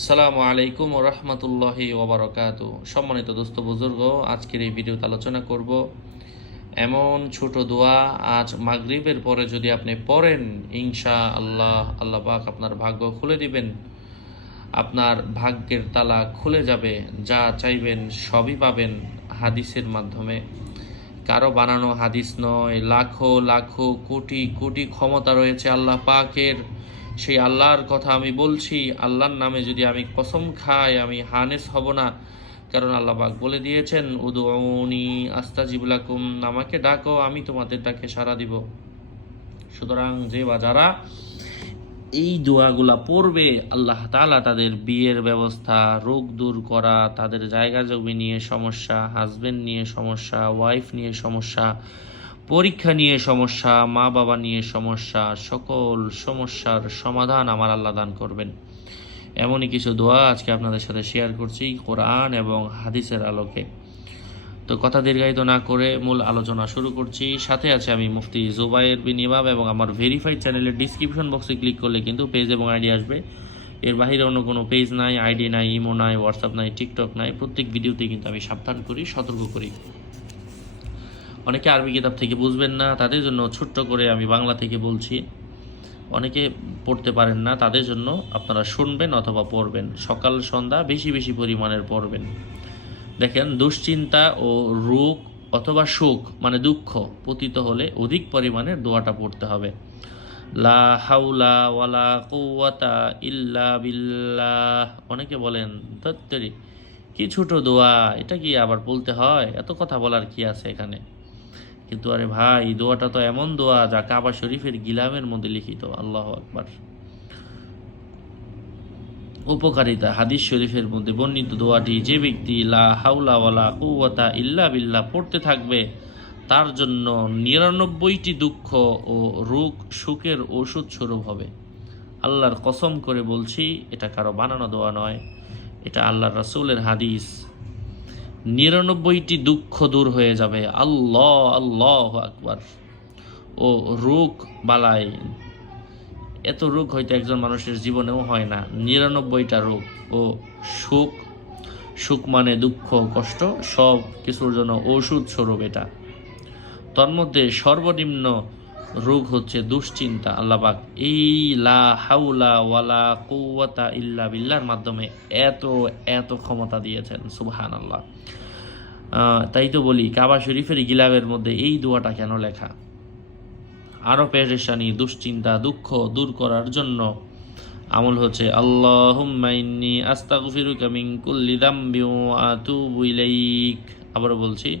সালামু আলাইকুম রহমতুল্লাহি ওবরাকাত সম্মানিত দোস্ত বুজুর্গ, আজকের এই ভিডিওতে আলোচনা করব এমন ছোট দোয়া আজ মাগরিবের পরে যদি আপনি পড়েন ইনশা আল্লাহ আল্লাহ পাক আপনার ভাগ্য খুলে দিবেন। আপনার ভাগ্যের তালা খুলে যাবে, যা চাইবেন সবই পাবেন হাদিসের মাধ্যমে। কারও বানানো হাদিস নয়, লাখো লাখো কোটি কোটি ক্ষমতা রয়েছে আল্লাহ পাকের। সেই আল্লাহর কথা আমি বলছি, আল্লাহর নামে যদি আমি কসম খাই, আমি হানেস হব না। কারণ আল্লাহ পাক বলে দিয়েছেন উদৌনি আস্তাজিবুলাকুম আমাকে ডাকো, আমি তোমাদের ডাকে সাড়া দিব। সুতরাং যে বা যারা এই দোয়াগুলা পড়বে, আল্লাহ তালা তাদের বিয়ের ব্যবস্থা, রোগ দূর করা, তাদের জায়গা জমি নিয়ে সমস্যা হাজবেন্ড নিয়ে সমস্যা ওয়াইফ নিয়ে সমস্যা পরীক্ষা নিয়ে সমস্যা, মা বাবা নিয়ে সমস্যা, সকল সমস্যার সমাধান আমার আল্লাহ দান করবেন। এমনই কিছু দোয়া আজকে আপনাদের সাথে শেয়ার করছি কোরআন এবং হাদিসের আলোকে। তো কথা দীর্ঘায়িত না করে মূল আলোচনা শুরু করছি। সাথে আছে আমি মুফতি জুবাইর বিন ইমাম এবং আমার ভেরিফাইড চ্যানেলের ডিসক্রিপশন বক্সে ক্লিক করলে কিন্তু পেজ এবং আইডি আসবে। এর বাইরে অন্য কোনো পেজ নাই আইডি নাই ইমো নাই হোয়াটসঅ্যাপ নাই টিকটক নাই। প্রত্যেক ভিডিওতে কিন্তু আমি সাবধান করি, সতর্ক করি। অনেকে আরবি কিতাব থেকে বুঝবেন না, তাদের জন্য ছোট্ট করে আমি বাংলা থেকে বলছি। অনেকে পড়তে পারেন না, তাদের জন্য আপনারা শুনবেন অথবা পড়বেন। সকাল, সন্ধ্যা বেশি বেশি পরিমাণের পড়বেন। দেখেন, দুশ্চিন্তা ও রোগ অথবা শোক মানে দুঃখ, পতিত হলে অধিক পরিমাণে দোয়াটা পড়তে হবে। লা হাউলা ওয়ালা কুওয়াতা ইল্লা বিল্লাহ। অনেকে বলেন, ধত্তেরি, কি ছোট দোয়া, এটা কি আবার বলতে হয়? এত কথা বলার কি আছে এখানে? কিন্তু আরে ভাই দোয়াটা তো এমন দোয়া যা কাবা শরীফের গিলামের মধ্যে লিখিত, আল্লাহ আকবার। উপকারিতা, হাদিস শরীফের মধ্যে বর্ণিত দোয়াটি, যে ব্যক্তি লা হাউলা ওয়ালা কুওয়াতা ইল্লা বিল্লাহ পড়তে থাকবে, তার জন্য নিরানব্বইটি দুঃখ ও রোগ সুখের ওষুধ স্বরূপ হবে। আল্লাহর কসম করে বলছি, এটা কারও বানানো দোয়া নয়, এটা আল্লাহর রাসূলের হাদিস। নিরানব্বইটি দুঃখ দূর হয়ে যাবে। আল্লাহ আল্লাহ আকবার। ও রোগ বালাই। এত রোগ হয়তো একজন মানুষের জীবনেও হয় না। নিরানব্বইটা রোগ। ও সুখ সুখ মানে দুঃখ, কষ্ট, সব কিছুর জন্য ওষুধ স্বরূপ এটা। তন্মধ্যে সর্বনিম্ন রোগ হচ্ছে দুশ্চিন্তা আল্লাহবাক এই লা হাউলা ওয়ালা কৌয়াতা ইল্লা বিল্লার মাধ্যমে এত এত ক্ষমতা দিয়েছেন সুবহান আল্লাহ তাই তো বলি, কাবা শরীফের গিলাবের মধ্যে এই দোয়াটা কেন লেখা? আরও পেরেশানি, দুশ্চিন্তা, দুঃখ দূর করার জন্য আমল হচ্ছে আল্লাহুম্মাইন্নি আস্তাগফিরুকা মিন কুল্লি দামবি ওয়া আতুবু ইলাইক। আবার বলছি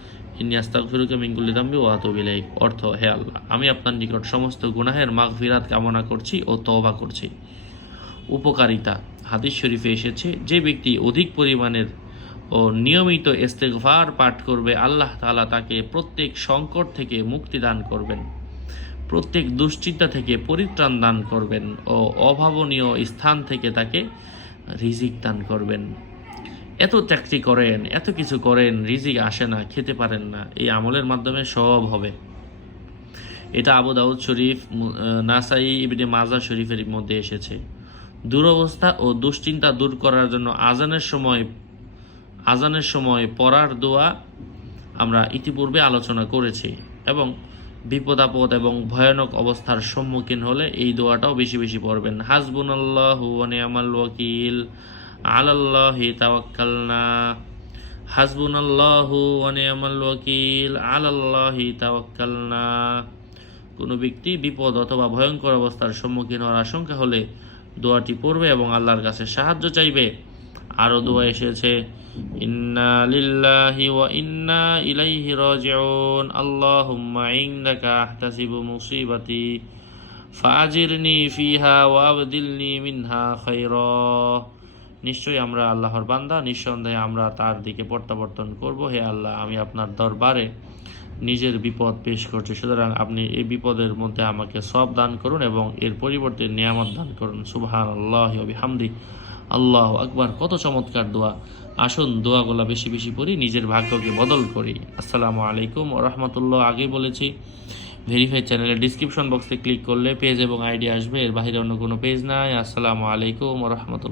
ইন্নি আস্তাগফিরুকা কুল্লি দামবি ওয়া আতুবু ইলাইক। অর্থ, হে আল্লাহ, আমি আপনার নিকট সমস্ত গুনাহের মাগফিরাত কামনা করছি ও তওবা করছি। উপকারিতা, হাদিস শরীফে এসেছে, যে ব্যক্তি অধিক পরিমাণের ও নিয়মিত ইস্তেগফার পাঠ করবে, আল্লাহ তাআলা তাকে প্রত্যেক সংকট থেকে মুক্তি দান করবেন, প্রত্যেক দুশ্চিন্তা থেকে পরিত্রাণ দান করবেন ও অভাবনীয় স্থান থেকে তাকে রিজিক দান করবেন। এত চাকরি করেন, এত কিছু করেন, রিজিক আসে না, খেতে পারেন না, এই আমলের মাধ্যমে সব হবে। এটা আবু দাউদ শরীফ নাসাই ইবনে মাজা শরীফের মধ্যে এসেছে। দুরবস্থা ও দুশ্চিন্তা দূর করার জন্য আজানের সময় আজানের সময় পড়ার দোয়া আমরা ইতিপূর্বে আলোচনা করেছি এবং বিপদ আপদ এবং ভয়ানক অবস্থার সম্মুখীন হলে এই দোয়াটাও বেশি বেশি পড়বেন। হাসবুন আল্লাহ নিয়ামাল ওয়াকিল। আলাল্লাহি কোনো ব্যক্তি বিপদ অথবা ভয়ঙ্কর অবস্থার সম্মুখীন হওয়ার আশঙ্কা হলে দোয়াটি পড়বে এবং আল্লাহর কাছে সাহায্য চাইবে। আরও দোয়া এসেছে, ইন্না লিল্লাহি ওয়া মুসিবাতি। ফাজিরনি ফিহা ওয়া মিনহা খায়রা নিশ্চয়ই আমরা আল্লাহর বান্দা, নিঃসন্দেহে আমরা তার দিকে প্রত্যাবর্তন করব। হে আল্লাহ, আমি আপনার দরবারে নিজের বিপদ পেশ করছি। সুতরাং আপনি এই বিপদের মধ্যে আমাকে সব দান করুন এবং এর পরিবর্তে নিয়ামত দান করুন। সুবহান আল্লাহ হামদি আল্লাহ আকবার। কত চমৎকার দোয়া। আসুন দোয়াগুলো বেশি বেশি পড়ি, নিজের ভাগ্যকে বদল করি। আসসালামু আলাইকুম রহমতুল্লাহ। আগেই বলেছি ভেরিফাই চ্যানেলের ডিসক্রিপশন বক্সে ক্লিক করলে পেজ এবং আইডি আসবে। এর বাইরে অন্য কোনো পেজ নাই। আসসালামু আলাইকুম রহমতুল্লাহ।